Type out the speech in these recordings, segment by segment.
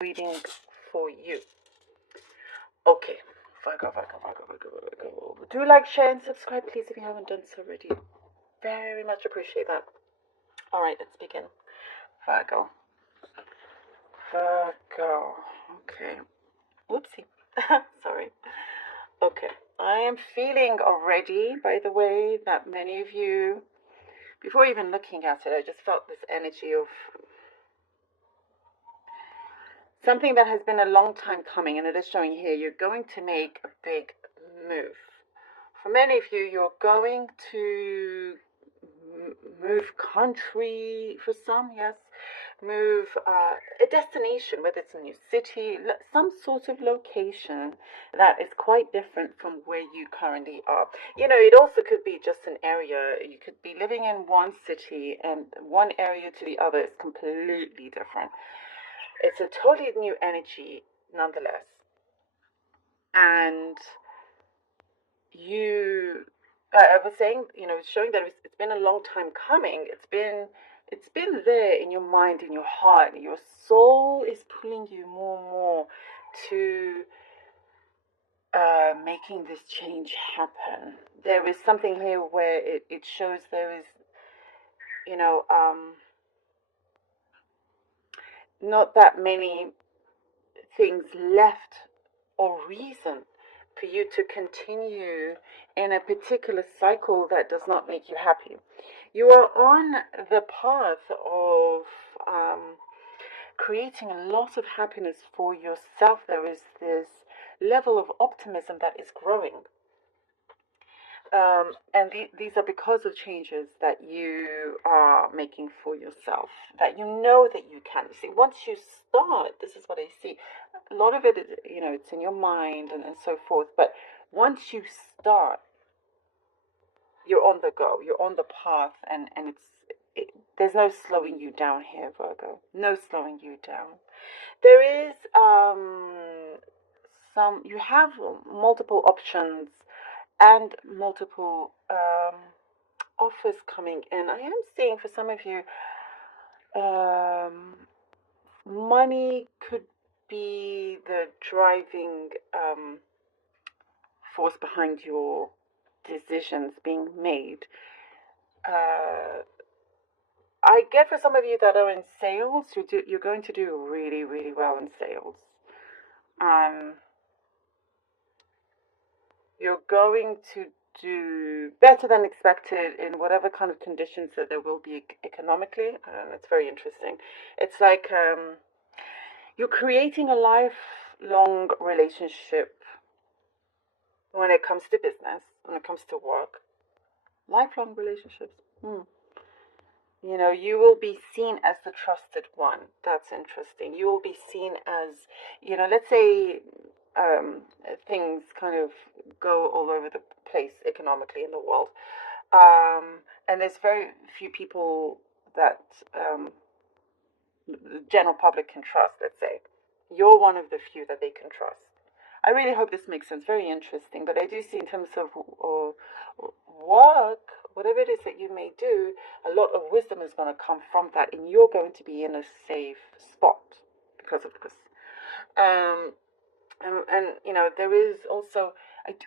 reading for you. Okay, Virgo, Virgo, Virgo, Virgo, Virgo. Do like, share, and subscribe, please, if you haven't done so already. Very much appreciate that. All right, let's begin. Virgo. Virgo. Okay. Whoopsie. Sorry. Okay. I am feeling already, by the way, that many of you, before even looking at it, I just felt this energy of something that has been a long time coming, and it is showing here. You're going to make a big move. For many of you, you're going to move country. For some, yes, move a destination, whether it's a new city, some sort of location that is quite different from where you currently are. You know, it also could be just an area. You could be living in one city, and one area to the other is completely different. It's a totally new energy nonetheless. And I was saying, it's showing that it's been a long time coming. It's been there in your mind, in your heart. Your soul is pulling you more and more to making this change happen. There is something here where it shows there is, not that many things left or reason for you to continue in a particular cycle that does not make you happy. You are on the path of creating a lot of happiness for yourself. There is this level of optimism that is growing. And these are because of changes that you are making for yourself, that you know that you can. See, once you start, this is what I see. A lot of it is, it's in your mind and so forth. But once you start, you're on the go. You're on the path, and there's no slowing you down here, Virgo. No slowing you down. There is you have multiple options and multiple offers coming in. I am seeing for some of you, money could be the driving force behind your decisions being made. I get for some of you that are in sales, you're going to do really, really well in sales. You're going to do better than expected in whatever kind of conditions that there will be economically. It's very interesting. It's like you're creating a lifelong relationship when it comes to business, when it comes to work. Lifelong relationships. You will be seen as the trusted one. That's interesting. You will be seen as, let's say things kind of go all over the place economically in the world. And there's very few people that the general public can trust, let's say. You're one of the few that they can trust. I really hope this makes sense. Very interesting. But I do see in terms of work, whatever it is that you may do, a lot of wisdom is going to come from that, and you're going to be in a safe spot because of this. And there is also,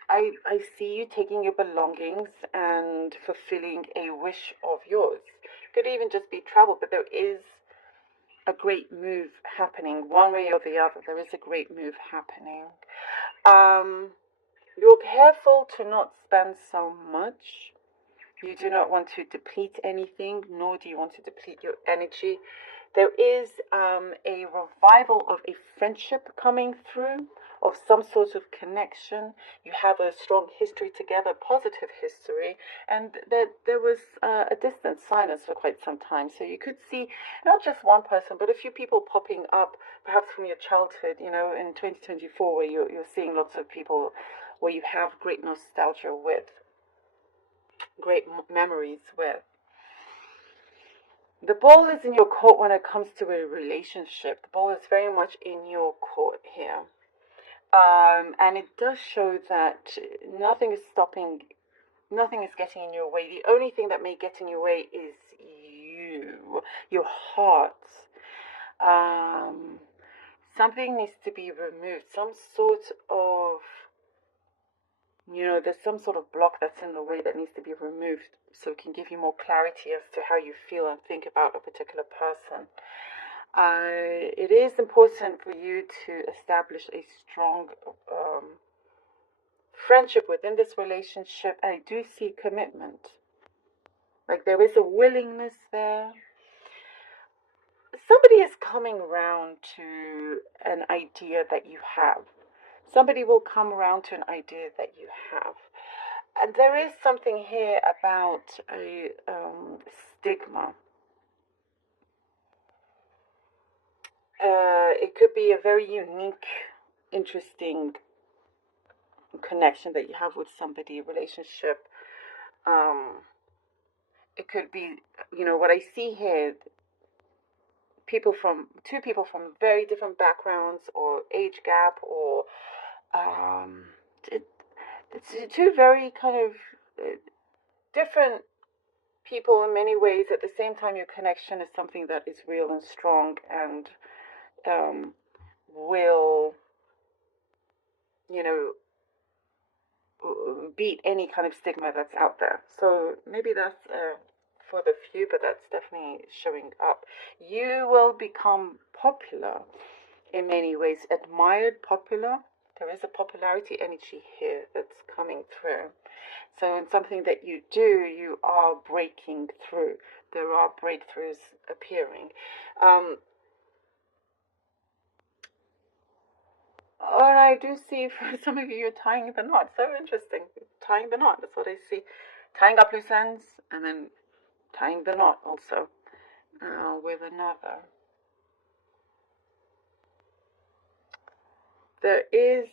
I see you taking your belongings and fulfilling a wish of yours. It could even just be travel, but there is a great move happening one way or the other. There is a great move happening. You're careful to not spend so much. You do not want to deplete anything, nor do you want to deplete your energy. There is a revival of a friendship coming through, of some sort of connection. You have a strong history together, positive history, and there was a distant silence for quite some time. So you could see not just one person, but a few people popping up, perhaps from your childhood, in 2024, where you're seeing lots of people where you have great nostalgia with, great memories with. The ball is in your court when it comes to a relationship. The ball is very much in your court here. And it does show that nothing is getting in your way. The only thing that may get in your way is your heart. something needs to be removed. Some sort of, there's some sort of block that's in the way that needs to be removed so it can give you more clarity as to how you feel and think about a particular person. It is important for you to establish a strong friendship within this relationship. I do see commitment. Like there is a willingness there. Somebody is coming around to an idea that you have. Somebody will come around to an idea that you have. And there is something here about a stigma. It could be a very unique, interesting connection that you have with somebody, relationship. It could be, what I see here, two people from very different backgrounds or age gap, or it's two very kind of different people in many ways. At the same time, your connection is something that is real and strong and will, beat any kind of stigma that's out there. So maybe that's for the few, but that's definitely showing up. You will become popular in many ways, admired, popular. There is a popularity energy here that's coming through. So in something that you do, you are breaking through. There are breakthroughs appearing. And I do see for some of you, you're tying the knot. So interesting. Tying the knot. That's what I see. Tying up loose ends and then tying the knot also with another. There is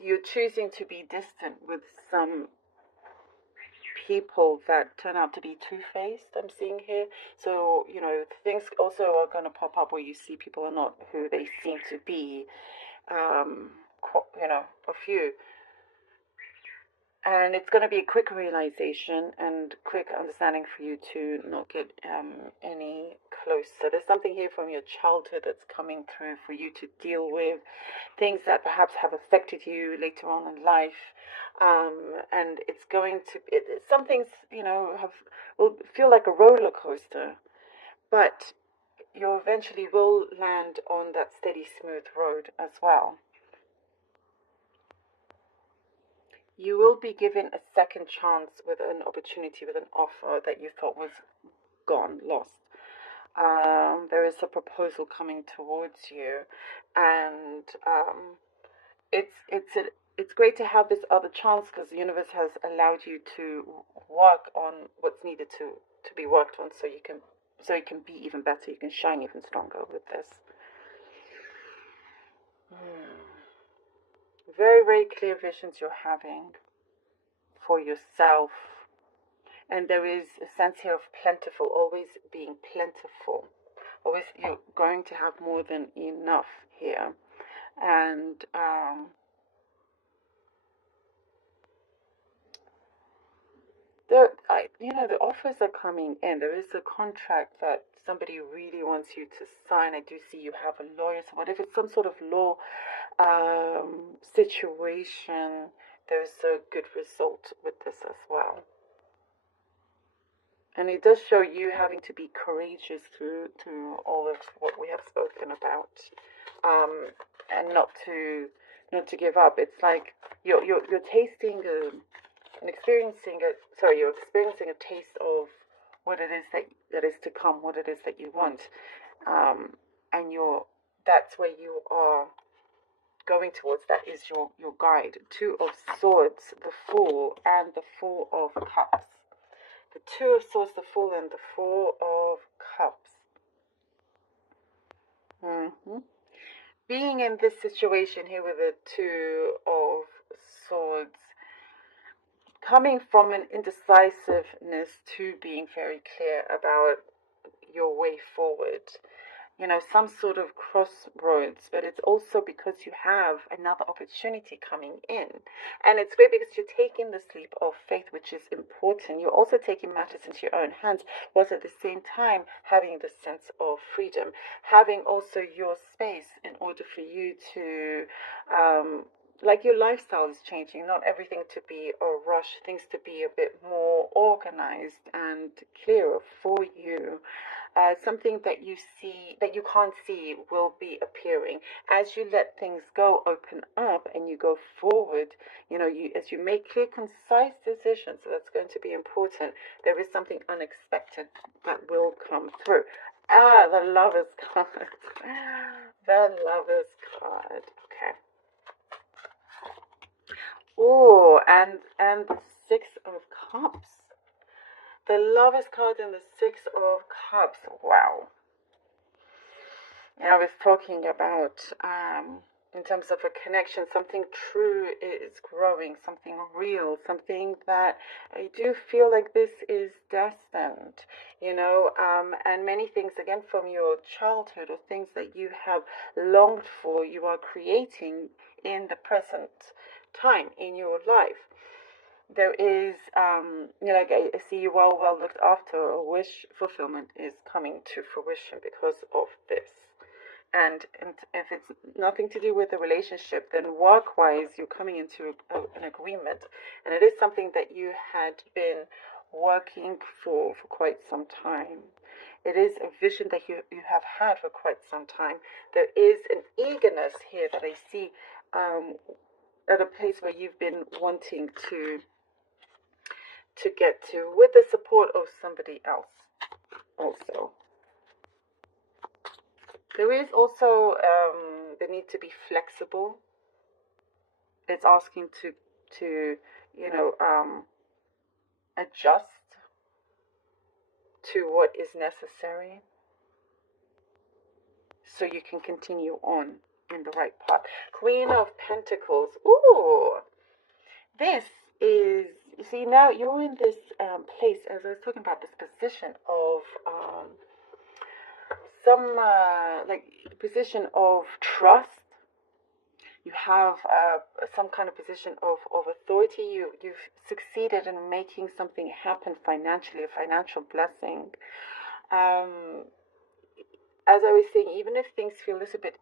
you're choosing to be distant with some people that turn out to be two-faced, I'm seeing here. So, things also are going to pop up where you see people are not who they seem to be, a few. And it's going to be a quick realization and quick understanding for you to not get any closer. There's something here from your childhood that's coming through for you to deal with, things that perhaps have affected you later on in life. And it's going to, some things, will feel like a roller coaster, but you eventually will land on that steady, smooth road as well. You will be given a second chance with an opportunity, with an offer that you thought was gone, lost. There is a proposal coming towards you, and it's great to have this other chance because the universe has allowed you to work on what's needed to be worked on, so you can be even better, you can shine even stronger with this. Very, very clear visions you're having for yourself. And there is a sense here of plentiful, always being plentiful. Always you're going to have more than enough here. And the offers are coming in. There is a contract that somebody really wants you to sign. I do see you have a lawyer. So what if it's some sort of law situation? There's a good result with this as well. And it does show you having to be courageous through all of what we have spoken about, and not to give up. It's like you're tasting you're experiencing a taste of what it is that is to come, what it is that you want, and that's where you are going towards. That is your guide. Two of Swords, the Fool, and the Four of Cups. The Two of Swords, the Fool, and the Four of Cups. Being in this situation here with the Two of Swords, coming from an indecisiveness to being very clear about your way forward. some sort of crossroads, but it's also because you have another opportunity coming in. And it's great because you're taking the leap of faith, which is important. You're also taking matters into your own hands, whilst at the same time having the sense of freedom, having also your space in order for you to, like, your lifestyle is changing, not everything to be a rush, things to be a bit more organized and clearer for you. Something that you see, that you can't see, will be appearing as you let things go, open up, and you go forward. As you make clear, concise decisions. So that's going to be important. There is something unexpected that will come through. The Lovers card. The Lovers card. Okay. Oh, and the Six of Cups. The Lovers card and the Six of Cups. Wow. I was talking about, in terms of a connection, something true is growing, something real, something that I do feel like this is destined, and many things, again, from your childhood, or things that you have longed for, you are creating in the present time in your life. There is, like, I see you well looked after. A wish fulfillment is coming to fruition because of this. And if it's nothing to do with the relationship, then work-wise, you're coming into an agreement. And it is something that you had been working for quite some time. It is a vision that you have had for quite some time. There is an eagerness here that I see, at a place where you've been wanting to get to, with the support of somebody else also. There is also the need to be flexible. It's asking to adjust to what is necessary so you can continue on in the right path. Queen of Pentacles. Ooh, this is, you see, now you're in this place, as I was talking about, this position of some position of trust. You have some kind of position of authority. You've succeeded in making something happen financially, a financial blessing. As I was saying, even if things feel a little bit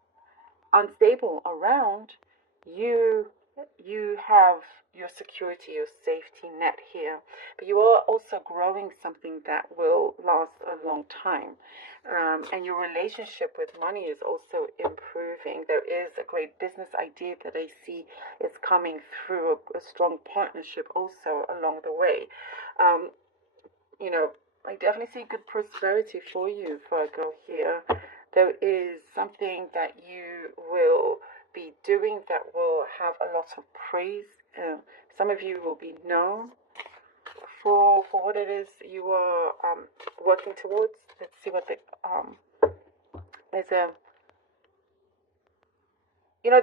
unstable around, you have your security, your safety net here. But you are also growing something that will last a long time. And your relationship with money is also improving. There is a great business idea that I see is coming through, a strong partnership also along the way. I definitely see good prosperity for you, Virgo, here. There is something that you will be doing that will have a lot of praise. Some of you will be known for what it is you are working towards. Let's see what there's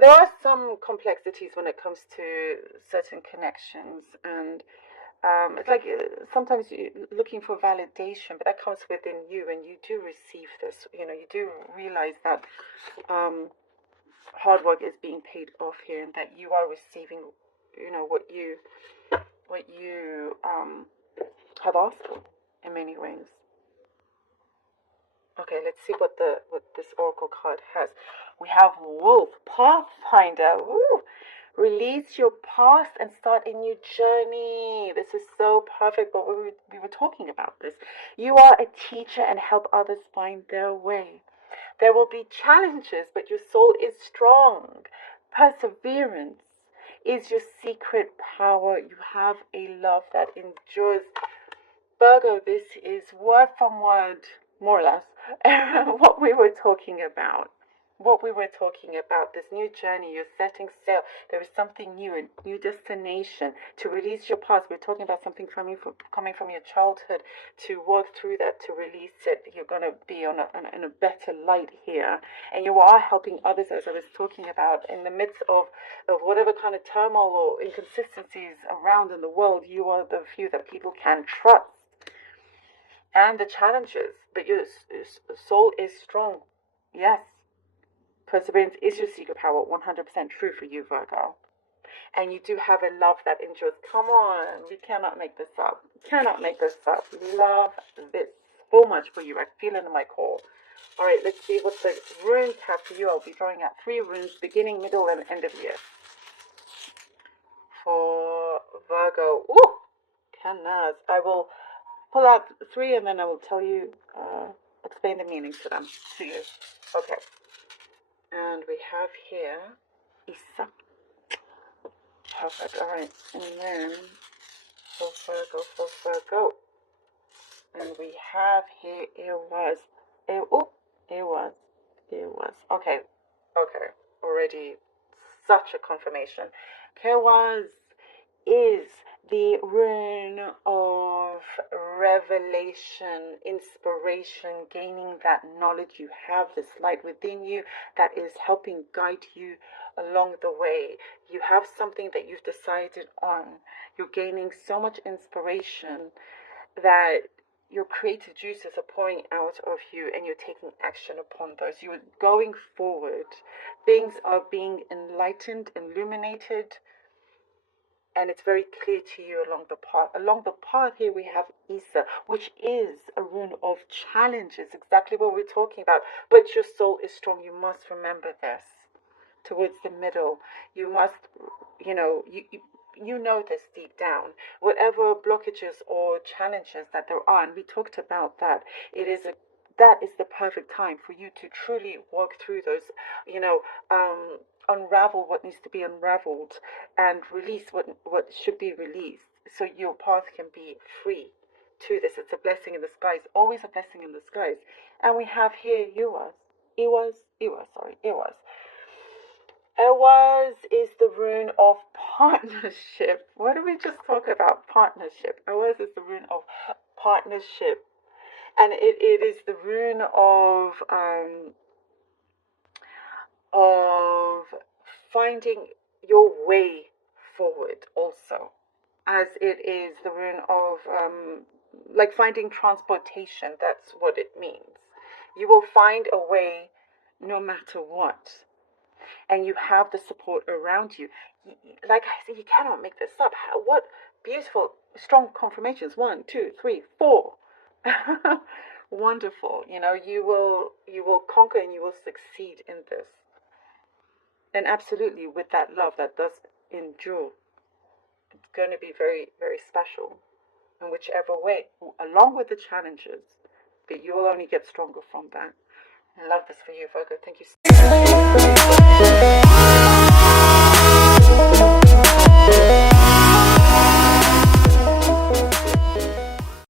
there are some complexities when it comes to certain connections, and it's like sometimes you're looking for validation, but that comes within you, and you do receive this. You do realize that hard work is being paid off here, and that you are receiving, what you have asked for in many ways. Okay, let's see what this oracle card has. We have Wolf, Pathfinder. Woo! Release your past and start a new journey. This is so perfect, but we were talking about this. You are a teacher and help others find their way. There will be challenges, but your soul is strong. Perseverance is your secret power. You have a love that endures. Virgo, this is word from word, more or less, what we were talking about. This new journey, you're setting sail. There is something new, a new destination. To release your past, we're talking about something coming from your childhood. To work through that, to release it, you're going to be in a better light here. And you are helping others, as I was talking about, in the midst of whatever kind of turmoil or inconsistencies around in the world. You are the few that people can trust. And the challenges, but your soul is strong. Yes. Perseverance is your secret power. 100% true for you, Virgo. And you do have a love that endures. Come on. You cannot make this up. You cannot make this up. Love this so much for you. I feel it in my core. All right, let's see what the runes have for you. I'll be throwing out 3 runes, beginning, middle, and end of year. For Virgo. Ooh, canas. I will pull out 3 and then I will tell you, explain the meaning to them, to you. Okay. And we have here Isa. Perfect. All right. And then for Virgo. And we have here it was. Okay. Already such a confirmation. Kerwas is the rune of revelation, inspiration, gaining that knowledge. You have this light within you that is helping guide you along the way. You have something that you've decided on. You're gaining so much inspiration that your creative juices are pouring out of you and you're taking action upon those. You're going forward. Things are being enlightened, illuminated, and it's very clear to you along the path. Along the path here we have Isa, which is a rune of challenges, exactly what we're talking about. But your soul is strong. You must remember this. Towards the middle, you must, you know this deep down. Whatever blockages or challenges that there are, and we talked about that, that is the perfect time for you to truly walk through those, unravel what needs to be unraveled and release what should be released, so your path can be free to this. It's a blessing in the skies, always a blessing in the skies. And we have here Iwas. Awaz is the rune of partnership. What did we just talk about? Partnership. Awaz is the rune of partnership. And it is the rune of finding your way forward also. As it is the rune of like finding transportation. That's what it means. You will find a way no matter what. And you have the support around you. Like I said, you cannot make this up. What beautiful, strong confirmations. 1, 2, 3, 4. Wonderful. You will conquer and you will succeed in this. And absolutely, with that love that does endure, it's going to be very, very special in whichever way, along with the challenges. But you will only get stronger from that. I love this for you, Virgo. Thank you so much.